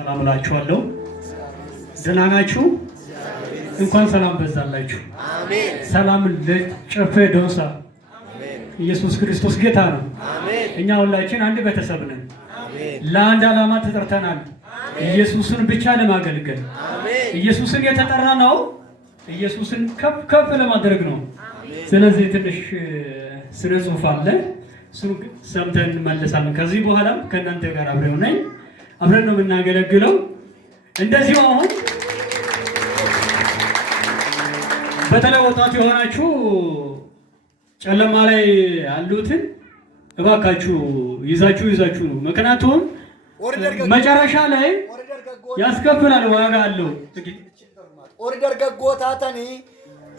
ሰላም እላችኋለሁ። ደህና ናችሁ? እንኳን ሰላም በዛላችሁ። አሜን። ሰላም ለጨፌ ዶንሳ። አሜን። ኢየሱስ ክርስቶስ ጌታ ነው። አሜን። እኛ ሁላችን አንድ ቤተሰብ ነን። አሜን። ለአንድ ዓላማ ተጠርተናል። ኢየሱስን ብቻ ለማገልገል። አሜን። ኢየሱስን የተጠራ ነው ኢየሱስን ከፍ ለማድረግ ነው። ስለዚህ ትንሽ ስነ ጽሑፍ አለ፣ እሱን ሰምተን እንመለሳለን። ከዚህ በኋላ ከእናንተ ጋር አብረን ነው የምናገለግለው። እንደዚሁ አሁን በተለይ ወጣት የሆናችሁ ጨለማ ላይ ያሉትን እባካችሁ ይዛችሁ ነው። ምክንያቱም መጨረሻ ላይ ያስከፍላል፣ ዋጋ አለው። ኦርደር ገጎታተኒ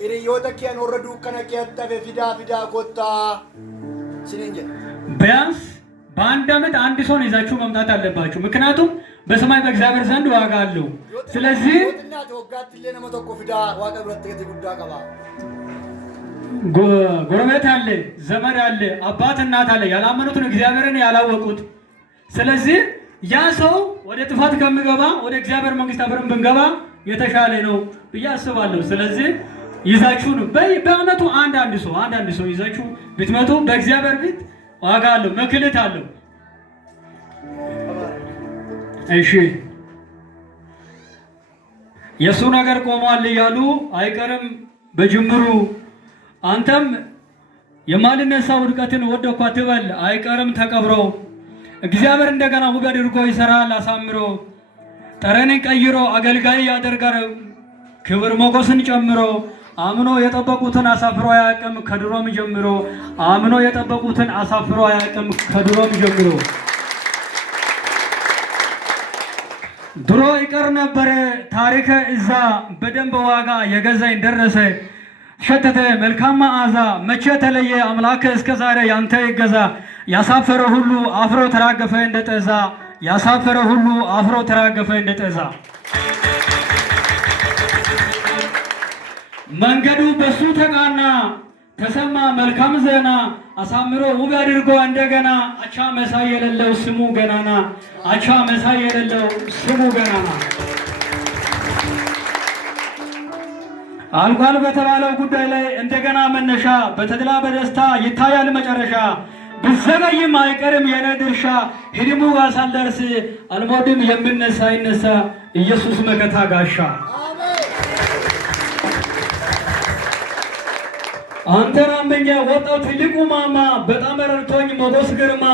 ኢሪዮታ ኪያን ወረዱ ከነከተበ ፊዳ ጎታ ሲንጀ ቢያንስ በአንድ ዓመት አንድ ሰውን ይዛችሁ መምጣት አለባችሁ። ምክንያቱም በሰማይ በእግዚአብሔር ዘንድ ዋጋ አለው። ስለዚህ ጎረቤት አለ፣ ዘመድ አለ፣ አባት እናት አለ፣ ያላመኑትን እግዚአብሔርን ያላወቁት። ስለዚህ ያ ሰው ወደ ጥፋት ከሚገባ ወደ እግዚአብሔር መንግስት አብረን ብንገባ የተሻለ ነው ብዬ አስባለሁ። ስለዚህ ይዛችሁ ነው በአመቱ አንድ ሰው ይዛችሁ ብትመጡ በእግዚአብሔር ፊት ዋጋ አለው፣ መክሊት አለው። እሺ የሱ ነገር ቆሟል እያሉ አይቀርም በጅምሩ። አንተም የማልነሳ ውድቀትን ወደኩ አትበል፣ አይቀርም ተቀብሮ። እግዚአብሔር እንደገና ውብ አድርጎ ይሰራል አሳምሮ። ጠረንን ቀይሮ አገልጋይ ያደርጋል ክብር ሞገስን ጨምሮ። አምኖ የጠበቁትን አሳፍሮ አያውቅም ከድሮም ጀምሮ። አምኖ የጠበቁትን አሳፍሮ አያውቅም ከድሮም ጀምሮ። ድሮ ይቀር ነበረ ታሪከ እዛ በደንብ ዋጋ የገዛኝ ደረሰ ሸተተ መልካም መዓዛ። መቼ ተለየ አምላክ እስከ ዛሬ ያንተ ይገዛ። ያሳፈረ ሁሉ አፍሮ ተራገፈ እንደጠዛ። ያሳፈረ ሁሉ አፍሮ ተራገፈ እንደጠዛ። መንገዱ በሱ ተቃና ተሰማ መልካም ዜና። አሳምሮ ውብ አድርጎ እንደገና አቻ መሳይ የሌለው ስሙ ገናና። አቻ መሳይ የሌለው ስሙ ገናና። አልቋል በተባለው ጉዳይ ላይ እንደገና መነሻ። በተድላ በደስታ ይታያል መጨረሻ። ብዘገይም አይቀርም የኔ ድርሻ። ሂድሙ ጋር ሳልደርስ አልሞትም የምነሳ ይነሳ ኢየሱስ መከታ ጋሻ። አንተን አምኜ ወጣው ትልቁ ማማ። በጣም ረድቶኝ ሞገስ ግርማ።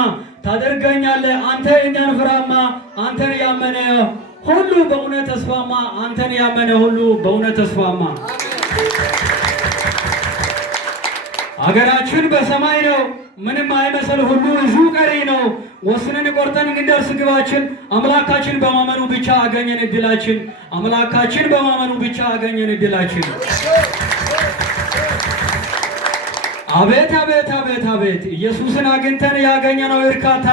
ታደርገኛለህ አንተ እኛን ፍራማ። አንተን ያመነ ሁሉ በእውነት ተስፋማ። አንተን ያመነ ሁሉ በእውነት ተስፋማ። አገራችን በሰማይ ነው ምንም አይመስል ሁሉ እዚሁ ቀሪ ነው። ወስነን ቆርጠን እንደርስ ግባችን። አምላካችን በማመኑ ብቻ አገኘን እድላችን። አምላካችን በማመኑ ብቻ አገኘን እድላችን። አቤት አቤት አቤት አቤት ኢየሱስን አግኝተን ያገኘነው እርካታ።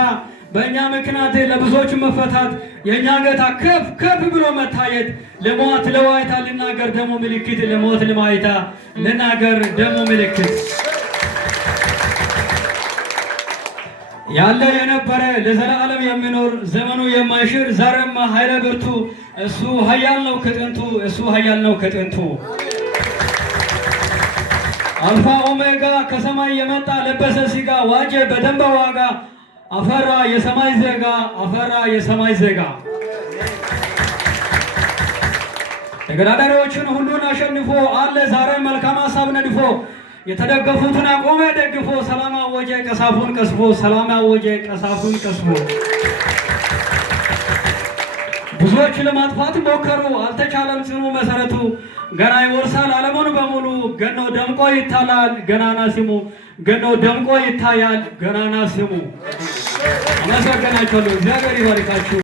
በእኛ ምክንያት ለብዙዎች መፈታት። የእኛ ጌታ ከፍ ብሎ መታየት። ለሞት ለዋይታ ልናገር ደሞ ምልክት። ለሞት ለዋይታ ልናገር ደሞ ምልክት። ያለ የነበረ ለዘላለም የሚኖር ዘመኑ የማይሽር ዛሬም ኃይለ ብርቱ። እሱ ኃያል ነው ከጥንቱ። እሱ ኃያል ነው ከጥንቱ። አልፋ ኦሜጋ ከሰማይ የመጣ ለበሰ ሥጋ። ዋጀ በደም በዋጋ አፈራ የሰማይ ዜጋ። አፈራ የሰማይ ዜጋ። ተገዳዳሪዎችን ሁሉን አሸንፎ አለ ዛሬ መልካም ሀሳብ ነድፎ። የተደገፉትን አቆመ ደግፎ። ሰላም አወጀ ቀሳፉን ቀስፎ። ሰላም አወጀ ቀሳፉን ቀስፎ። ብዙዎች ለማጥፋት ሞከሩ አልተቻለም ጽኑ መሰረቱ። ገና ይወርሳል ዓለሙን በሙሉ። ገኖ ደምቆ ይታያል ገናና ስሙ። ገኖ ደምቆ ይታያል ገናና ስሙ። አመሰግናችኋለሁ። እግዚአብሔር ይባርካችሁ።